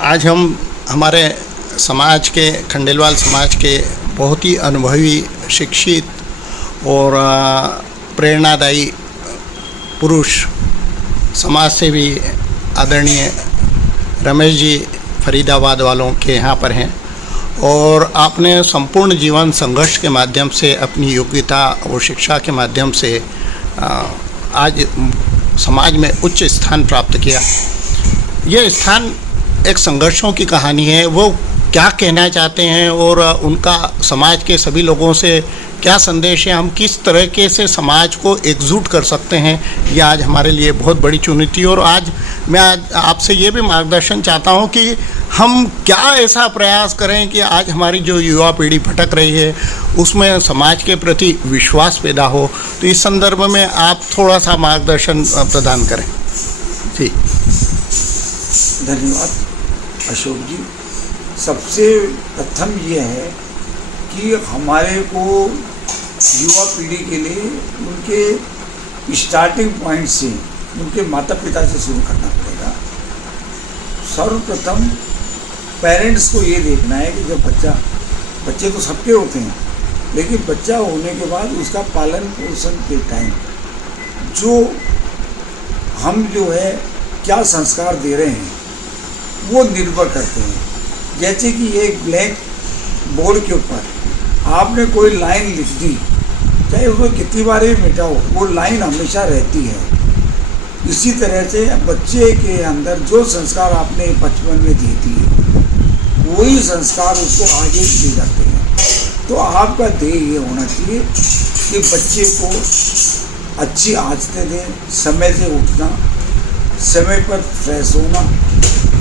आज हम हमारे समाज के खंडेलवाल समाज के बहुत ही अनुभवी, शिक्षित और प्रेरणादायी पुरुष समाज सेवी आदरणीय रमेश जी फरीदाबाद वालों के यहाँ पर हैं और आपने संपूर्ण जीवन संघर्ष के माध्यम से अपनी योग्यता और शिक्षा के माध्यम से आज समाज में उच्च स्थान प्राप्त किया। यह स्थान एक संघर्षों की कहानी है। वो क्या कहना चाहते हैं और उनका समाज के सभी लोगों से क्या संदेश है, हम किस तरीके से समाज को एकजुट कर सकते हैं, ये आज हमारे लिए बहुत बड़ी चुनौती। और आज मैं आपसे ये भी मार्गदर्शन चाहता हूँ कि हम क्या ऐसा प्रयास करें कि आज हमारी जो युवा पीढ़ी भटक रही है उसमें समाज के प्रति विश्वास पैदा हो। तो इस संदर्भ में आप थोड़ा सा मार्गदर्शन प्रदान करें। जी धन्यवाद अशोक जी। सबसे प्रथम ये है कि हमारे को युवा पीढ़ी के लिए उनके स्टार्टिंग पॉइंट से, उनके माता पिता से शुरू करना पड़ेगा। सर्वप्रथम पेरेंट्स को ये देखना है कि जब बच्चे तो सबके होते हैं, लेकिन बच्चा होने के बाद उसका पालन पोषण के टाइम जो हम जो है क्या संस्कार दे रहे हैं वो निर्भर करते हैं। जैसे कि एक ब्लैक बोर्ड के ऊपर आपने कोई लाइन लिख दी, चाहे उसको कितनी बार भी मिटाओ, वो लाइन हमेशा रहती है। इसी तरह से बच्चे के अंदर जो संस्कार आपने बचपन में दे दिए वही संस्कार उसको आगे दिए जाते हैं। तो आपका ध्येय ये होना चाहिए कि बच्चे को अच्छी आदतें दें, समय से उठना, समय पर फ्रेश होना,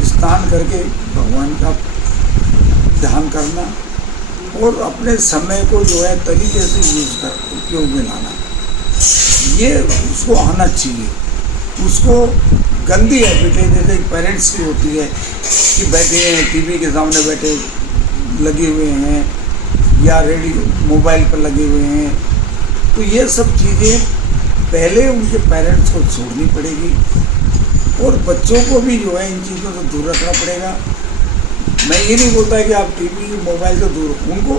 स्नान करके भगवान का ध्यान करना और अपने समय को जो है तरीके से उपयोग में लाना, ये उसको आना चाहिए। उसको गंदी हैबिटें जैसे पेरेंट्स की होती है कि बैठे हैं टीवी के सामने बैठे लगे हुए हैं या रेडियो मोबाइल पर लगे हुए हैं, तो ये सब चीज़ें पहले उनके पेरेंट्स को छोड़नी पड़ेगी और बच्चों को भी जो है इन चीज़ों से दूर रखना पड़ेगा। मैं ये नहीं बोलता कि आप टीवी मोबाइल से दूर, उनको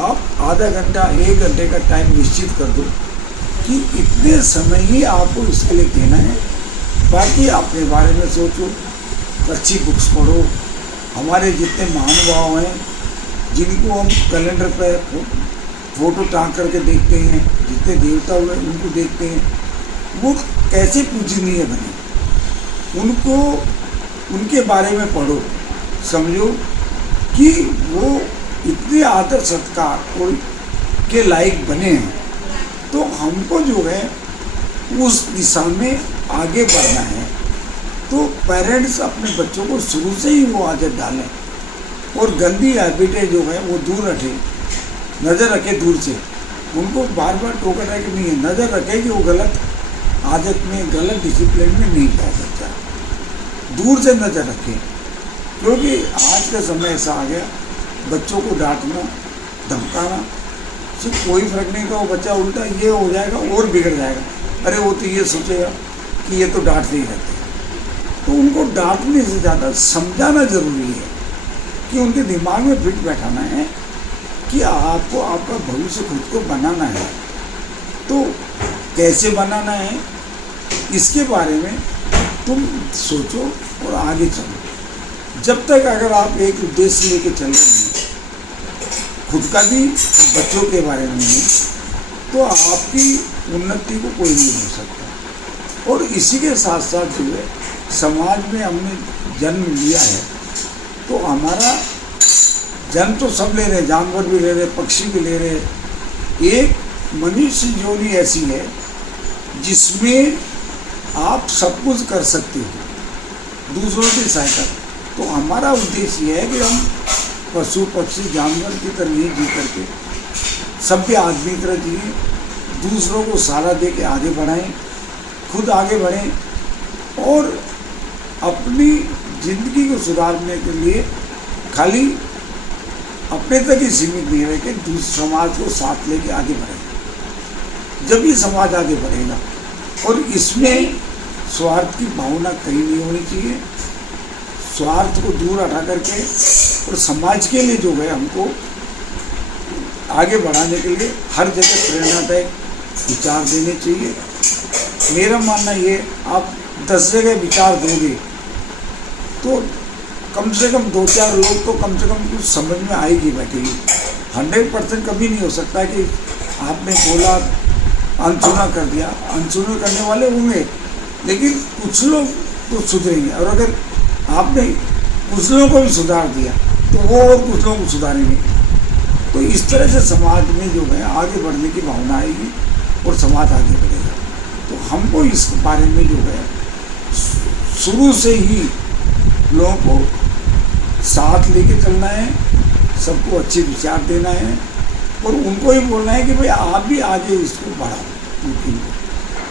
आप आधा घंटा 1 घंटे का टाइम निश्चित कर दो कि इतने समय ही आपको इसके लिए देना है। बाकी अपने बारे में सोचो, अच्छी बुक्स पढ़ो। हमारे जितने महानुभाव हैं जिनको हम कैलेंडर पर फोटो टांग करके देखते हैं, जितने देवता हुए उनको देखते हैं, वो कैसे पूजनीय बने, उनको उनके बारे में पढ़ो, समझो कि वो इतने आदर सत्कार और के लायक बने हैं। तो हमको जो है उस दिशा में आगे बढ़ना है। तो पेरेंट्स अपने बच्चों को शुरू से ही वो आदत डालें और गंदी हैबिटें जो है वो दूर रखें, नज़र रखें दूर से। उनको बार बार टोका टाकी नहीं है, नज़र रखें कि वो गलत आदत में, गलत डिसिप्लिन में नहीं जा सकता, दूर से नज़र रखें। क्योंकि आज का समय ऐसा आ गया, बच्चों को डांटना, धमकाना से कोई फर्क नहीं। तो बच्चा उल्टा ये हो जाएगा और बिगड़ जाएगा, अरे वो तो ये सोचेगा कि ये तो डांटते ही रहते हैं। तो उनको डांटने से ज़्यादा समझाना ज़रूरी है कि उनके दिमाग में फिट बैठाना है कि आपको आपका भविष्य खुद को बनाना है। तो कैसे बनाना है इसके बारे में तुम सोचो और आगे चलो। जब तक अगर आप एक उद्देश्य लेके चल रहे हैं, खुद का भी बच्चों के बारे में नहीं, तो आपकी उन्नति को कोई नहीं हो सकता। और इसी के साथ साथ जो है समाज में हमने जन्म लिया है, तो हमारा जन्म तो सब ले रहे, जानवर भी ले रहे, पक्षी भी ले रहे। एक मनुष्य जोनी ऐसी है जिसमें आप सब कुछ कर सकते हो, दूसरों की सहायता। तो हमारा उद्देश्य ये है कि हम पशु पक्षी जानवर की तरह नहीं जी करके सभ्य आदमी की तरह जिए, दूसरों को सहारा दे के आगे बढ़ाएं, खुद आगे बढ़ें और अपनी ज़िंदगी को सुधारने के लिए खाली अपने तक ही सीमित नहीं रह के दूसरे समाज को साथ लेके आगे बढ़ें। जब ये समाज आगे बढ़ेगा और इसमें स्वार्थ की भावना कहीं नहीं होनी चाहिए। स्वार्थ को दूर हटा करके और समाज के लिए जो है हमको आगे बढ़ाने के लिए हर जगह प्रेरणादायक विचार देने चाहिए। मेरा मानना ये, आप 10 जगह विचार दोगे तो कम से कम 2-4 लोग तो कम से कम कुछ समझ में आएगी, बैठेगी। 100% कभी नहीं हो सकता कि आपने बोला अनसुना कर दिया, अनसुना करने वाले होंगे, लेकिन कुछ लोग तो सुधरेंगे। और अगर आपने कुछ लोगों को भी सुधार दिया तो वो और कुछ लोगों को सुधारेंगे। तो इस तरह से समाज में जो है आगे बढ़ने की भावना आएगी और समाज आगे बढ़ेगा। तो हमको इस बारे में जो है शुरू से ही लोगों को साथ लेके चलना है, सबको अच्छे विचार देना है और उनको ही बोलना है कि भाई आप भी आगे इसको बढ़ाओ,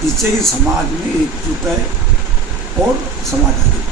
जिससे कि समाज में एकजुटता है और समाज आगे